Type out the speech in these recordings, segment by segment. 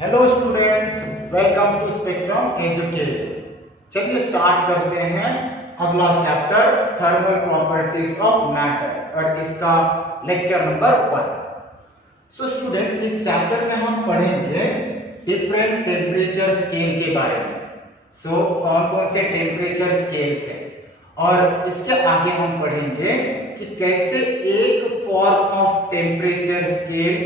Hello students, welcome to spectrum educate. चलिए start करते हैं अगला chapter thermal properties of matter और इसका लेक्चर नंबर 1। सो स्टूडेंट, इस चैप्टर में हम पढ़ेंगे डिफरेंट टेम्परेचर स्केल के बारे में। सो कौन कौन से टेम्परेचर स्केल्स हैं और इसके आगे हम पढ़ेंगे कि कैसे एक फॉर्म ऑफ टेम्परेचर स्केल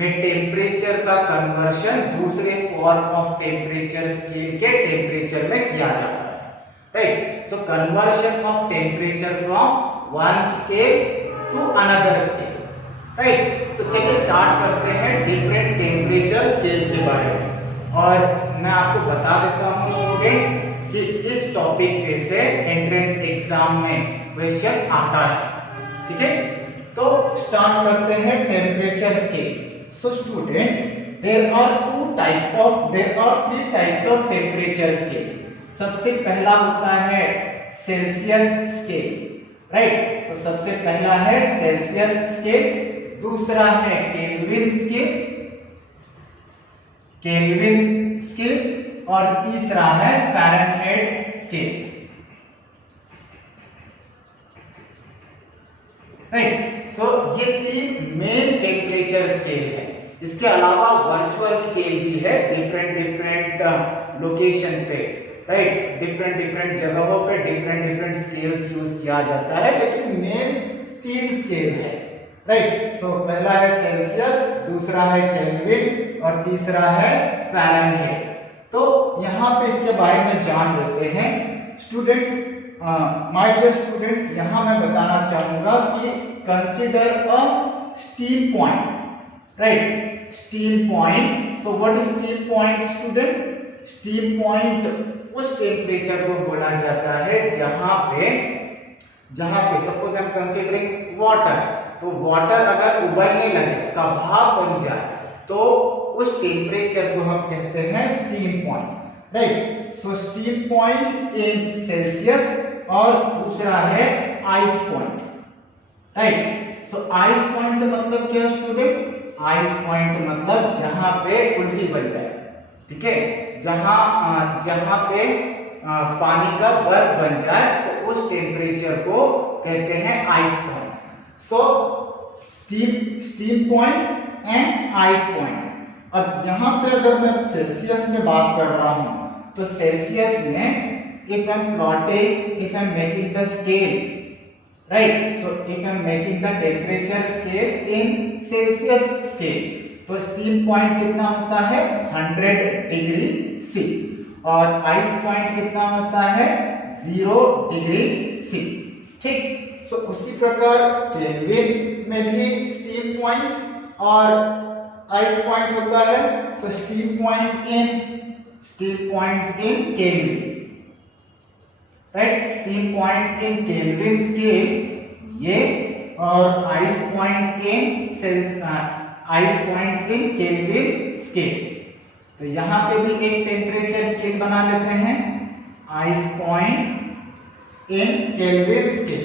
में टेम्परेचर का कन्वर्शन दूसरे फॉर्म ऑफ टेम्परेचर स्केल के टेम्परेचर में किया जाता है। Right, so conversion of temperature from one scale to another scale. Right, तो चलिए स्टार्ट करते हैं डिफरेंट टेम्परेचर स्केल के बारे में। और मैं आपको बता देता हूं स्टूडेंट कि इस टॉपिक पे से एंट्रेंस एग्जाम में क्वेश्चन आता है। ठीक है, तो स्टार्ट करते हैं temperature scale. So student, there are three types of temperature scale. सबसे पहला होता है सेल्सियस स्केल। राइट, so सबसे पहला है सेल्सियस स्केल, दूसरा है केल्विन स्केल और तीसरा है फ़ारेनहाइट स्केल। राइट, सो ये तीन मेन टेम्परेचर स्केल है। इसके अलावा वर्चुअल स्केल भी है डिफरेंट लोकेशन पे। राइट, डिफरेंट जगहों पे डिफरेंट स्केल्स यूज किया जाता है, लेकिन मेन तीन स्केल है। राइट, सो पहला है सेल्सियस, दूसरा है केल्विन और तीसरा है फ़ारेनहाइट। तो यहाँ पे इसके बारे में जान लेते हैं स्टूडेंट्स। माय डियर स्टूडेंट्स, यहाँ मैं बताना चाहूंगा कि consider a steam point. Right, steam point. So what is steam point student? Steam point उस टेम्परेचर को बोला जाता है जहां पे suppose I am considering water, तो वाटर अगर उबलने लगे, उसका भाप बन जाए, तो उस टेम्परेचर को हम कहते हैं स्टीम पॉइंट। राइट, सो स्टीम पॉइंट इन सेल्सियस और दूसरा है ice point. Right, so ice point मतलब क्या स्टूडेंट? आइस पॉइंट मतलब जहां पे कुल्फी बन जाए। ठीक है, जहां पे पानी का बर्फ बन जाए, तो उस टेम्परेचर को कहते हैं ice point. So steam point and ice point. अब यहाँ पे अगर मैं सेल्सियस में बात कर रहा हूं, तो सेल्सियस में if I'm making the scale, right, so if I'm making the temperature scale in Celsius scale, तो steam point कितना होता है? 100 डिग्री C, और आइस पॉइंट कितना होता है? 0 डिग्री C। ठीक, सो उसी प्रकार केल्विन में भी स्टीम पॉइंट और आइस पॉइंट होता है। So steam point in Kelvin. Right, steam point in Kelvin scale ये, और ice point in Kelvin scale. तो यहाँ पे भी एक टेम्परेचर स्केल बना लेते हैं, ice point in Kelvin scale.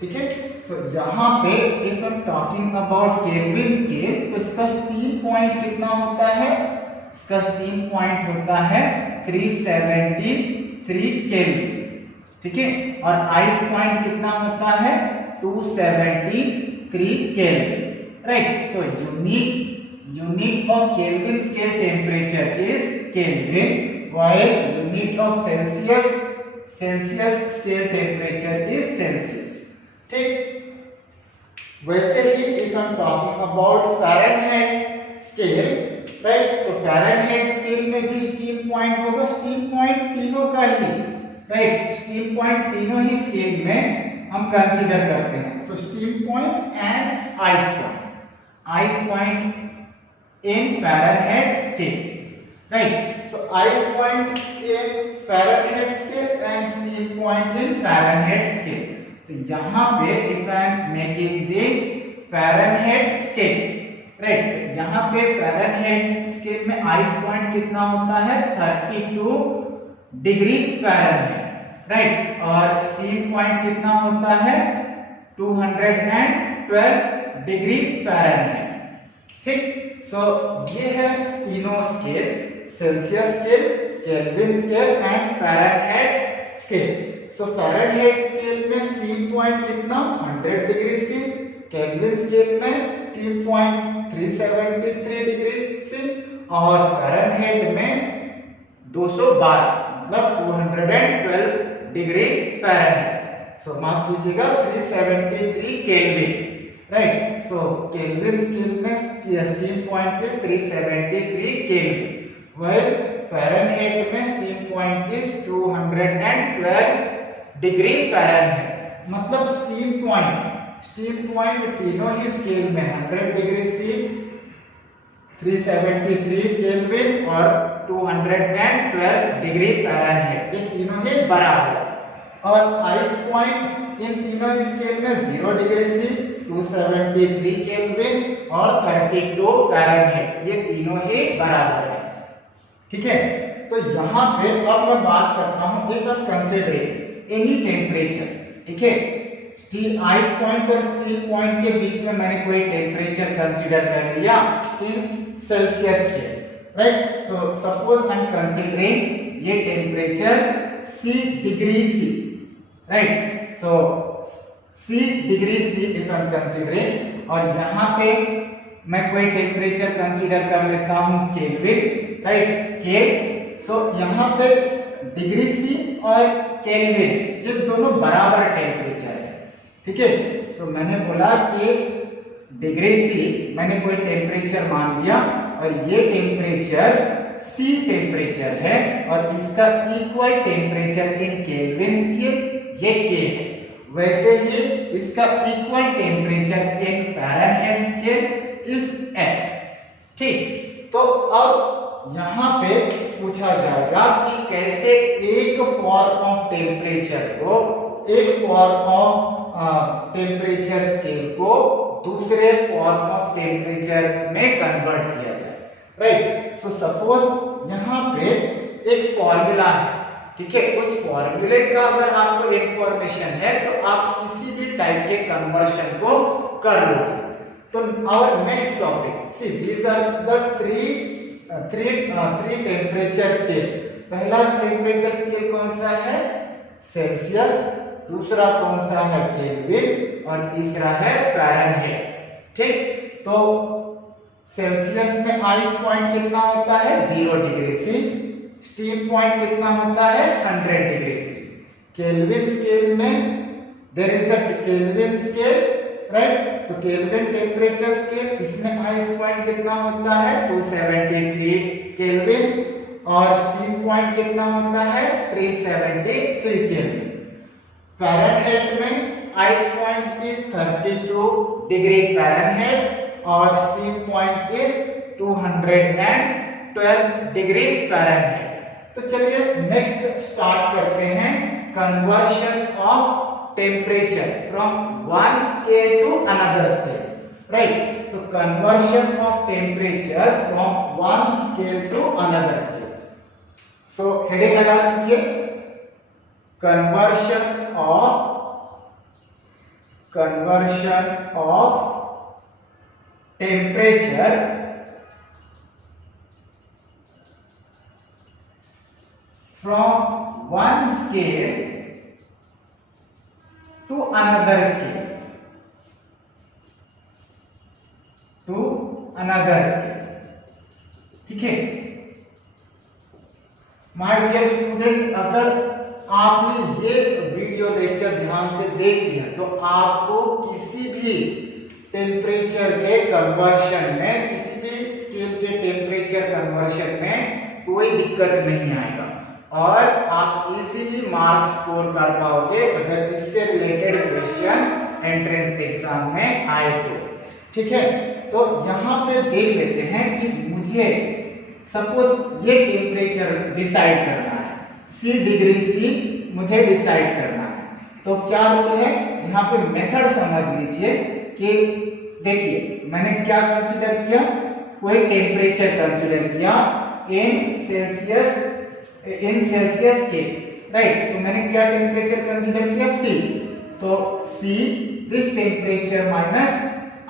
ठीक है, सो यहाँ पे if I am talking about kelvin scale, तो इसका स्टीम पॉइंट कितना होता है? इसका स्टीम पॉइंट होता है 373 केल्विन। ठीक है, और आइस पॉइंट कितना होता है? 273 केल्विन। राइट, तो unit of Kelvin scale temperature is Kelvin, while unit of Celsius scale temperature is Celsius. ठीक, वैसे ही if I am talking about Fahrenheit scale, right, तो फ़ारेनहाइट स्केल में भी स्टीम पॉइंट होगा। स्टीम पॉइंट तीनों का ही, राइट, स्टीम पॉइंट तीनों ही स्केल में हम कंसीडर करते हैं। So steam point and ice point in Fahrenheit scale. Right, so ice point in Fahrenheit scale and steam point in Fahrenheit scale. तो यहाँ पे if I am making the Fahrenheit scale, right, यहाँ पे Fahrenheit scale में ice point कितना होता है? 32 degree Fahrenheit. Right, और स्टीम पॉइंट कितना होता है? 212 डिग्री फ़ारेनहाइट। ठीक, सो ये है तीनों scale, Celsius scale, kelvin scale and Fahrenheit scale. So Fahrenheit scale में स्टीम पॉइंट कितना 100 डिग्री सी, केल्विन स्केल में स्टीम पॉइंट 373 डिग्री सी और फ़ारेनहाइट में 212 मतलब 212 डिग्री फ़ारेनहाइट। सो मार्क कीजिएगा 373 Kelvin, right. So Kelvin scale में steam point is 373 Kelvin, while Fahrenheit में steam point is 212 degree Fahrenheit. मतलब स्टीम पॉइंट तीनों ही स्केल में 100 डिग्री सी, 373 केल्विन और 212 डिग्री फ़ारेनहाइट, ये तीनों ही बराबर है। और आइस पॉइंट इन तीनों स्केल में 0 डिग्री सी, 273 केल्विन और 32 फ़ारेनहाइट, ये तीनों ही बराबर है। ठीक है, तो यहाँ पे अब मैं बात करता हूँ if I considering any temperature. ठीक है, आइस पॉइंट और स्टीम पॉइंट के बीच में मैंने कोई टेम्परेचर कंसीडर कर लिया इन सेल्सियस के, right. So suppose I am considering ये temperature C degree C, right. So C degree C if I am considering, और यहाँ पे मैं कोई टेम्परेचर कंसीडर कर लेता हूँ केल्विन, राइट, के। सो यहाँ पे डिग्री सी और केल्विन ये दोनों बराबर टेम्परेचर है। ठीक है, सो मैंने बोला कि डिग्री सी मैंने कोई टेम्परेचर मान लिया और ये टेम्परेचर C टेम्परेचर है और इसका equal temperature in Kelvin scale ये K है, वैसे ही इसका equal temperature in Fahrenheit scale is F। ठीक, तो अब यहाँ पे पूछा जाएगा कि कैसे एक फॉर्म ऑफ टेम्परेचर को, एक फॉर्म ऑफ टेम्परेचर स्केल को दूसरे फॉर्म ऑफ टेम्परेचर में कन्वर्ट किया जाए, राइट। सो सपोज यहाँ पे एक फॉर्मूला है, ठीक है, उस फॉर्मूले का अगर आपको इंफॉर्मेशन है तो आप किसी भी टाइप के कन्वर्शन को कर लोगे। तो our next topic, see these are the three temperature scale. पहला टेम्परेचर स्केल कौन सा है, सेल्सियस, दूसरा कौन सा है, केल्विन, और तीसरा है फ़ारेनहाइट। ठीक, तो सेल्सियस में आइस पॉइंट कितना होता है 0 डिग्री सी, स्टीम पॉइंट कितना होता है 100 डिग्री सी। केल्विन स्केल में there is a Kelvin scale, right. So Kelvin temperature scale, इसमें आइस पॉइंट कितना होता है 273 केल्विन और स्टीम पॉइंट कितना होता है 373 केल्विन। फ़ारेनहाइट में ice point is 32 degree Fahrenheit और steam point is 212 degree Fahrenheit. तो चलिए नेक्स्ट स्टार्ट करते हैं conversion of temperature from one scale to another scale, right. So conversion of temperature from one scale to another scale. So heading लगा दीजिए, conversion of temperature from one scale to another scale, ठीक है। My dear student, अगर आपने ये video lecture ध्यान से देख लिया तो आपको किसी भी टेम्परेचर के कन्वर्शन में, किसी भी स्केल के टेम्परेचर कन्वर्शन में कोई दिक्कत नहीं आएगा और आप इजीली मार्क्स स्कोर कर पाओगे अगर इससे रिलेटेड क्वेश्चन एंट्रेंस एग्जाम में आए तो। ठीक है, तो यहाँ पे देख लेते हैं कि मुझे सपोज ये टेम्परेचर डिसाइड करना है, C डिग्री C मुझे डिसाइड करना है, तो क्या रूल है, यहाँ पे मेथड समझ लीजिए कि देखिए मैंने क्या कंसीडर किया, कोई टेम्परेचर कंसीडर किया इन सेल्सियस के, राइट। तो मैंने क्या टेम्परेचर कंसीडर किया C, तो C this temperature minus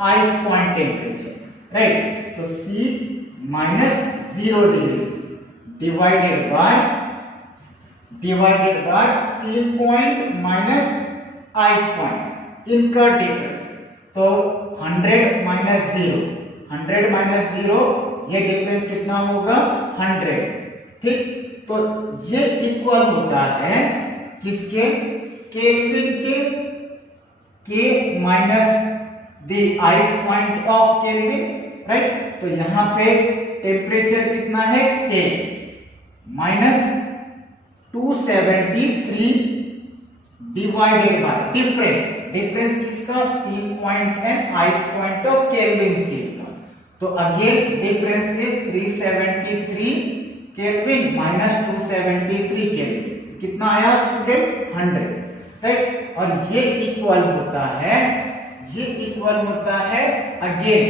ice point temperature, right. तो C minus 0 degree divided by steam point minus ice point, इनका डिफरेंस। तो 100 माइनस 0, ये डिफरेंस कितना होगा 100, ठीक। तो ये इक्वल होता है किसके, केल्विन के minus the ice point of Kelvin, right. तो यहाँ पे टेम्परेचर कितना है K minus 273 divided by difference किसका, steam point and ice point of Kelvin scale का। तो again difference is 373 Kelvin minus 273 Kelvin, कितना आया स्टूडेंट्स 100, राइट। और ये इक्वल होता है again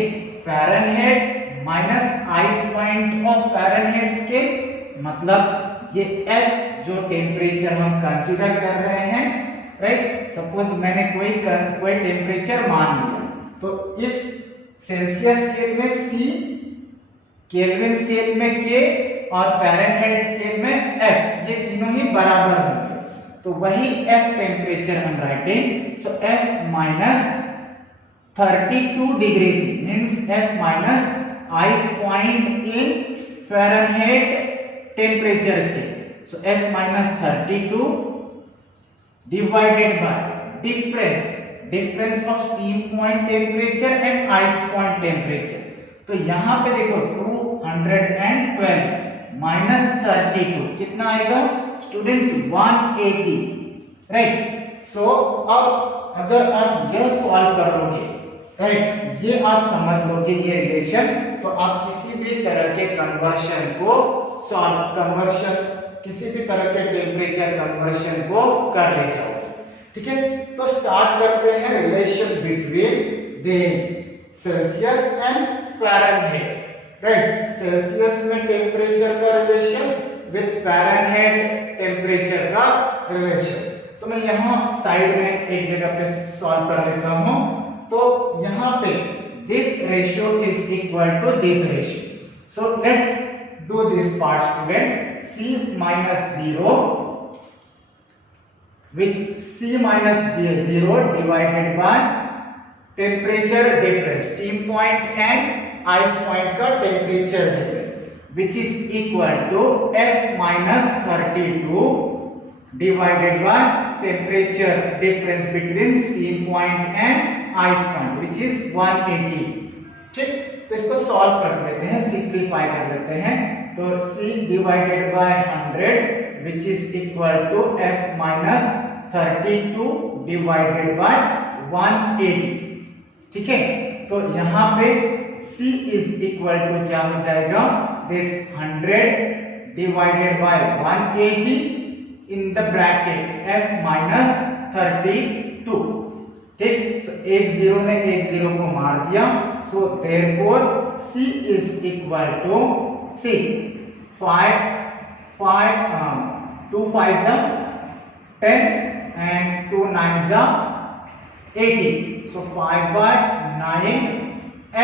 Fahrenheit minus ice point of Fahrenheit scale, मतलब ये F जो टेम्परेचर हम कंसीडर कर रहे हैं, राइट। सपोज मैंने कोई टेम्परेचर मान लिया, तो इस सेल्सियस स्केल में C, केल्विन स्केल में K और फ़ारेनहाइट स्केल में F, ये तीनों ही बराबर होंगे। तो वही F टेम्परेचर हम writing, so F minus 32 degree means F minus ice point in Fahrenheit temperature scale. So F minus 32 divided by difference of steam point temperature and ice point temperature। तो यहाँ पे देखो 212 माइनस 32 कितना आएगा students 180, right. सो अब अगर आप यह सॉल्व करोगे, राइट, ये आप समझ लोगे ये रिलेशन, तो आप किसी भी तरह के कन्वर्शन को किसी भी तरह के टेम्परेचर कन्वर्शन को कर ले जाओगे, ठीक है। तो स्टार्ट करते हैं relation between the Celsius and Fahrenheit, right. Celsius में टेम्परेचर का रिलेशन विद फ़ारेनहाइट टेम्परेचर का रिलेशन। तो मैं यहाँ साइड में एक जगह पे सॉल्व कर लेता हूँ। तो यहाँ पे this ratio is equal to this ratio. So let's do this part student, C minus 0 with C minus 0 divided by temperature difference, steam point and ice point का temperature difference, which is equal to F minus 32 divided by temperature difference between steam point and ice point, which is 180, ठीक। तो इसको solve कर लेते हैं, simplify कर लेते हैं। तो C divided by 100 which is equal to F minus 32 divided by 180, ठीक है। तो यहाँ पे C इज इक्वल टू क्या हो जाएगा, this 100 divided by 180 in the bracket F minus 32, ठीक। सो एक जीरो ने एक जीरो को मार दिया, so therefore C is equal to C 2 5 10 and 2 9 80, so 5 by 9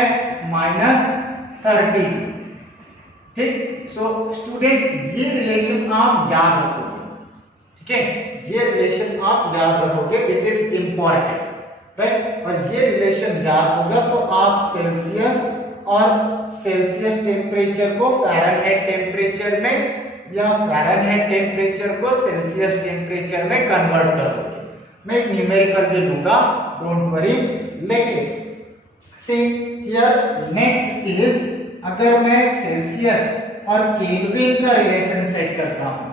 F minus 30, ठीक। सो स्टूडेंट ये रिलेशन आप याद रखोगे, ठीक है, ये रिलेशन आप याद रखोगे, इट इज इंपॉर्टेंट, राइट। और ये रिलेशन याद होगा तो आप सेल्सियस टेम्परेचर को फ़ारेनहाइट टेम्परेचर में या फ़ारेनहाइट टेम्परेचर को सेल्सियस टेम्परेचर में कन्वर्ट करोगे। मैं न्यूमेरिकल भी लूंगा, डोंट वरी। लेकिन सी हियर नेक्स्ट इज, अगर मैं सेल्सियस और केल्विन का रिलेशन सेट करता हूं,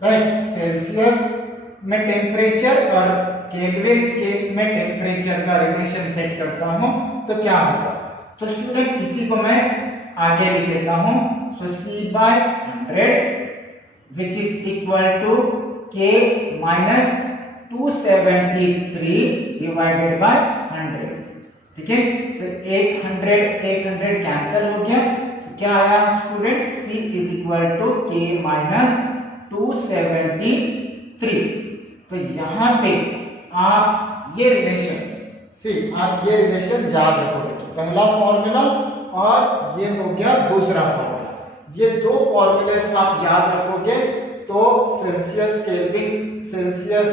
राइट, सेल्सियस में टेम्परेचर और केल्विन स्केल में टेम्परेचर का रिलेशन सेट करता हूं, तो क्या होगा। तो स्टूडेंट इसी को मैं आगे लिख लेता हूं। So C by 100 which is equal to K minus 273 divided by 100, ठीक है। सो 100 कैंसिल हो गया, तो क्या आया student, C is equal to K minus 273। तो यहाँ पे आप ये रिलेशन याद रखोगे। तो पहला फॉर्मूला और ये हो गया दूसरा फॉर्मूला। ये दो फॉर्मूले आप याद रखोगे तो सेल्सियस केल्विन सेल्सियस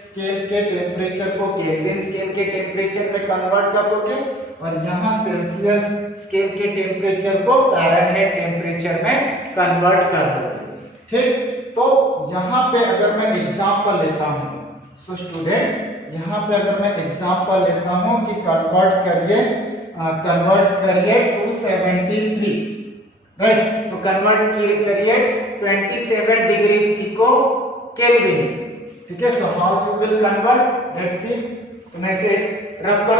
स्केल के टेम्परेचर को केल्विन स्केल के टेम्परेचर में कन्वर्ट करोगे और यहाँ सेल्सियस स्केल के टेम्परेचर को फ़ारेनहाइट टेम्परेचर में कन्वर्ट कर दोगे। ठीक, तो यहाँ पे अगर मैं एग्जांपल लेता हूँ, सो स्टूडेंट यहाँ पे अगर मैं एग्जांपल लेता हूँ कि कन्वर्ट करिए 273, राइट। सो कन्वर्ट करिए 27 डिग्री सी को केल्विन। ठीक है, so how you will convert, let's see. तो मैं इसे रफ कर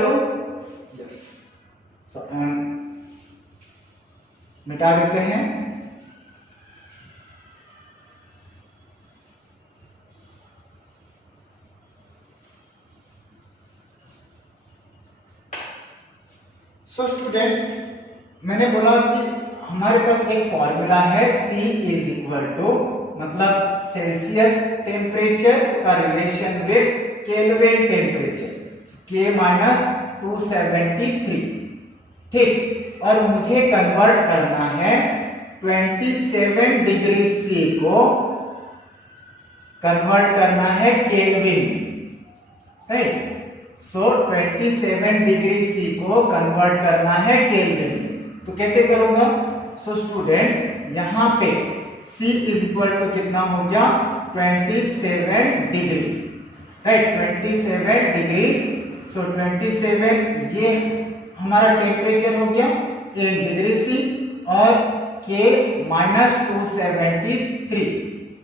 दूं, यस। सो मिटा देते हैं। सो स्टूडेंट मैंने बोला कि हमारे पास एक फॉर्मूला है C इज इक्वल टू, मतलब सेल्सियस टेम्परेचर का relation with kelvin temperature, K minus 273। ठीक, और मुझे कन्वर्ट करना है 27 डिग्री C को कन्वर्ट करना है केल्विन, राइट। सो 27 डिग्री C को कन्वर्ट करना है केल्विन। तो कैसे करूंगा? सो स्टूडेंट यहाँ पे C इज इक्वल टू कितना हो गया 27 डिग्री, राइट, 27 डिग्री। सो 27 ये हमारा टेम्परेचर हो गया 1 डिग्री C और K माइनस 273।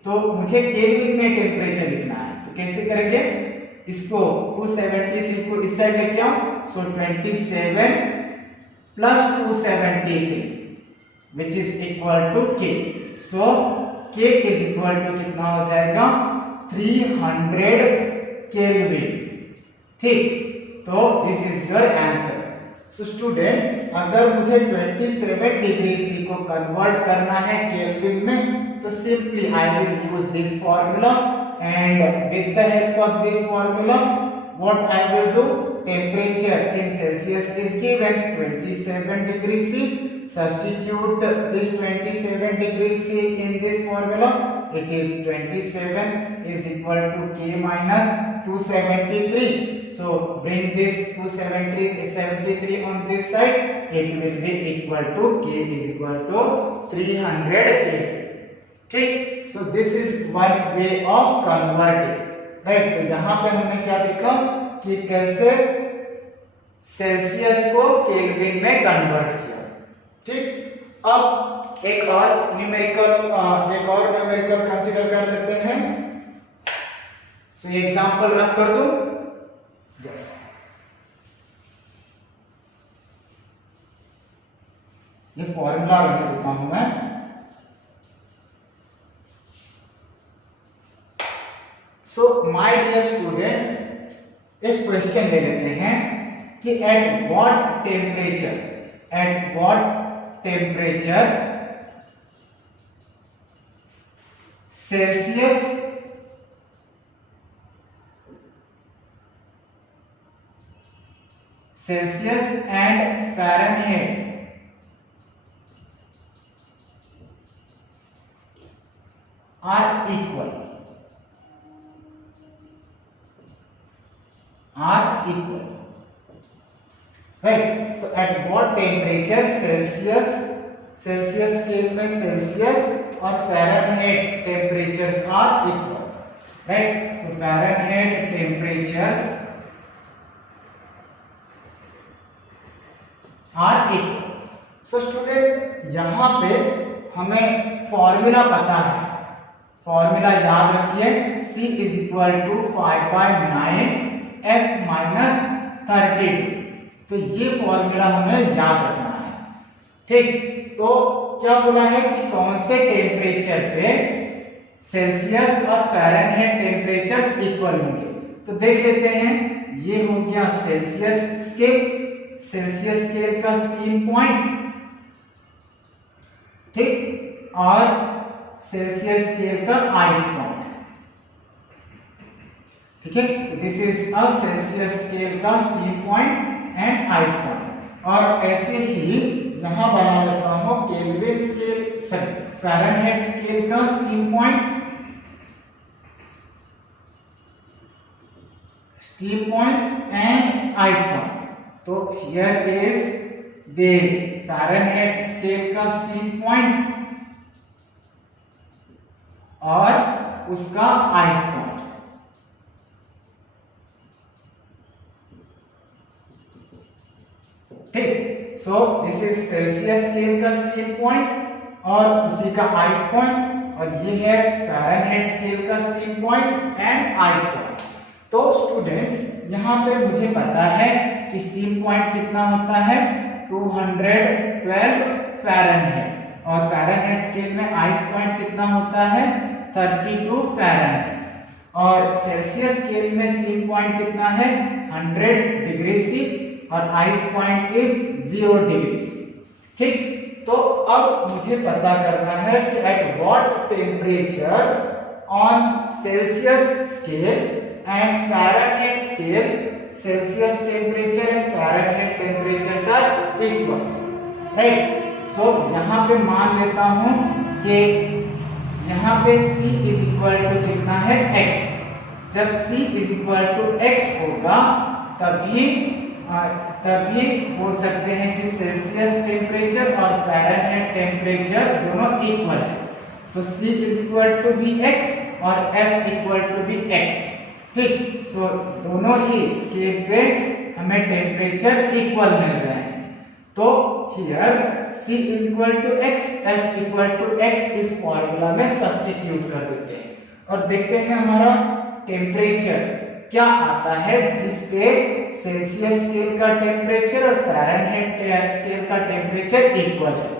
तो मुझे केल्विन में टेम्परेचर लिखना है, तो कैसे करेंगे? इसको 273 को इस साइड लेके आओ। So 27 plus 273 which is equal to K। So K is equal to कितना हो जाएगा 300 केल्विन। ठीक, तो this is your answer. So student अगर मुझे 27 डिग्री C को कन्वर्ट करना है केल्विन में, तो simply I will use this formula and with the help of this formula what I will do, temperature in Celsius is given 27 degree C. Substitute this 27 degree C in this formula. It is 27 is equal to K minus 273. So bring this 273 on this side. It will be equal to K is equal to 300 K. ठीक, so this is one way of converting, right. तो यहाँ पे हमने क्या देखा कि कैसे Celsius को केल्विन में कन्वर्ट किया। ठीक, अब एक और न्यूमेरिकल कंसीडर कर लेते हैं। सो ये एग्जांपल रख कर दूं, यस। ये फॉर्मूला रख देता हूं मैं। सो माय डियर स्टूडेंट एक क्वेश्चन ले लेते हैं कि at what temperature Celsius and Fahrenheit are equal, right? So at what temperature Celsius scale में सेल्सियस और Fahrenheit temperatures are equal, right? So Fahrenheit temperatures are equal. So student यहाँ पे हमें फॉर्मूला पता है, फॉर्मूला याद रखिए, C is equal to 5/9 F minus 32। तो ये फॉर्मूला हमें याद रखना है, ठीक? तो क्या बोला है कि कौन से टेम्परेचर पे सेल्सियस और फ़ारेनहाइट टेम्परेचर्स इक्वल होंगे। तो देख लेते हैं, ये हो गया सेल्सियस स्केल का स्टीम पॉइंट, ठीक, और सेल्सियस स्केल का आइस पॉइंट, ठीक है। This is a Celsius scale का steam point and ice point. और ऐसे ही यहाँ बना लेता हूँ Kelvin scale, sorry Fahrenheit scale का steam point and ice point. तो here is the Fahrenheit scale का स्टीम पॉइंट और उसका आइस पॉइंट। ठीक, so this is Celsius scale का स्टीम पॉइंट और उसी का आइस पॉइंट, और ये है फ़ारेनहाइट स्केल का steam point and ice point. तो स्टूडेंट यहाँ पे मुझे पता है कि स्टीम पॉइंट कितना होता है 212 फ़ारेनहाइट, और फ़ारेनहाइट स्केल में आइस पॉइंट कितना होता है 32 फ़ारेनहाइट, और सेल्सियस स्केल में स्टीम पॉइंट कितना है 100 डिग्री सी और ice point is 0 degree C. ठीक, तो अब मुझे पता करना है कि at what temperature on Celsius scale and Fahrenheit scale Celsius temperature and Fahrenheit temperature are equal, right. So यहाँ पे मान लेता हूँ कि यहाँ पे C इज इक्वल टू कितना है x। जब C is equal to x होगा तभी बोल सकते हैं कि सेल्सियस टेम्परेचर और फ़ारेनहाइट टेम्परेचर दोनों इक्वल है। तो C इज इक्वल टू भी x और F इक्वल टू भी x। ठीक, सो दोनों ही स्केल पे हमें टेम्परेचर इक्वल मिल रहे हैं। तो here C is equal to x, F equal to x इस फॉर्मूला में सब्स्टिट्यूट कर देते हैं और देखते हैं हमारा टेम्परेचर क्या आता है जिस पे सेल्सियस स्केल का टेम्परेचर और फ़ारेनहाइट स्केल का टेम्परेचर इक्वल है।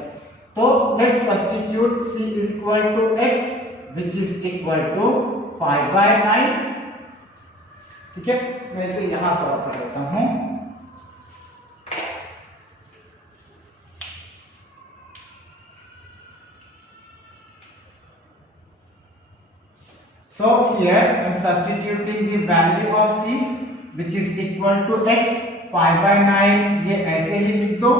तो let's substitute C is equal to x which is equal to 5/9। ठीक है, मैं इसे यहां सॉल्व कर लेता हूं। So here I am substituting the value of C which is equal to x 5/9, ये ऐसे ही लिख दो।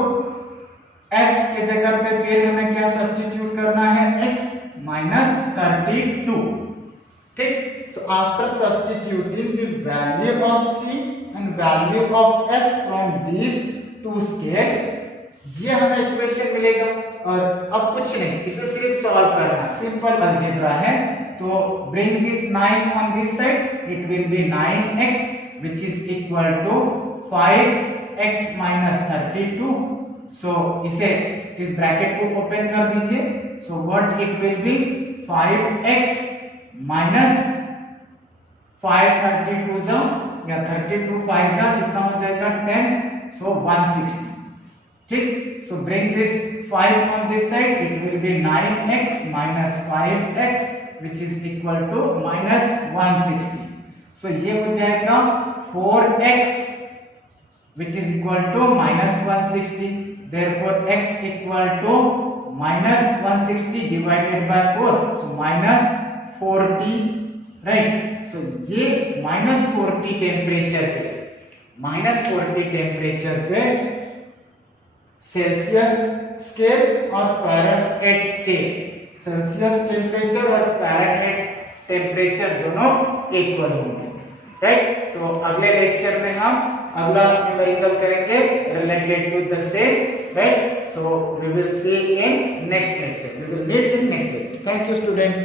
F के जगह पे फिर हमें क्या सब्स्टिट्यूट करना है x -32। ठीक, so after substituting the value of C and value of F from these two scale, ये हमें इक्वेशन मिलेगा। और अब कुछ नहीं, इसे सिर्फ सॉल्व करना, सिंपल अलजेब्रा है। तो bring this 9 on this side, it will be 9x which is equal to 5x minus 32। so इसे इस ब्रैकेट को ओपन कर दीजिए। so what it will be 5x minus 532 जा या 32 5 जा कितना हो जाएगा 10, so 160। ठीक, so bring this 5 on this side, it will be 9x minus 5x which is equal to minus 160। so ये हो जाएगा 4x which is equal to minus 160, therefore x equal to minus 160 divided by 4, so minus 40, right। so ये minus 40 temperature पे Celsius scale और Fahrenheit scale, Celsius temperature और Fahrenheit temperature दोनों equal होंगे, right. So अगले लेक्चर में हम अगला न्यूमेरिकल करेंगे related to the same, right. So we will see in next lecture, we will meet in next lecture. Thank you student.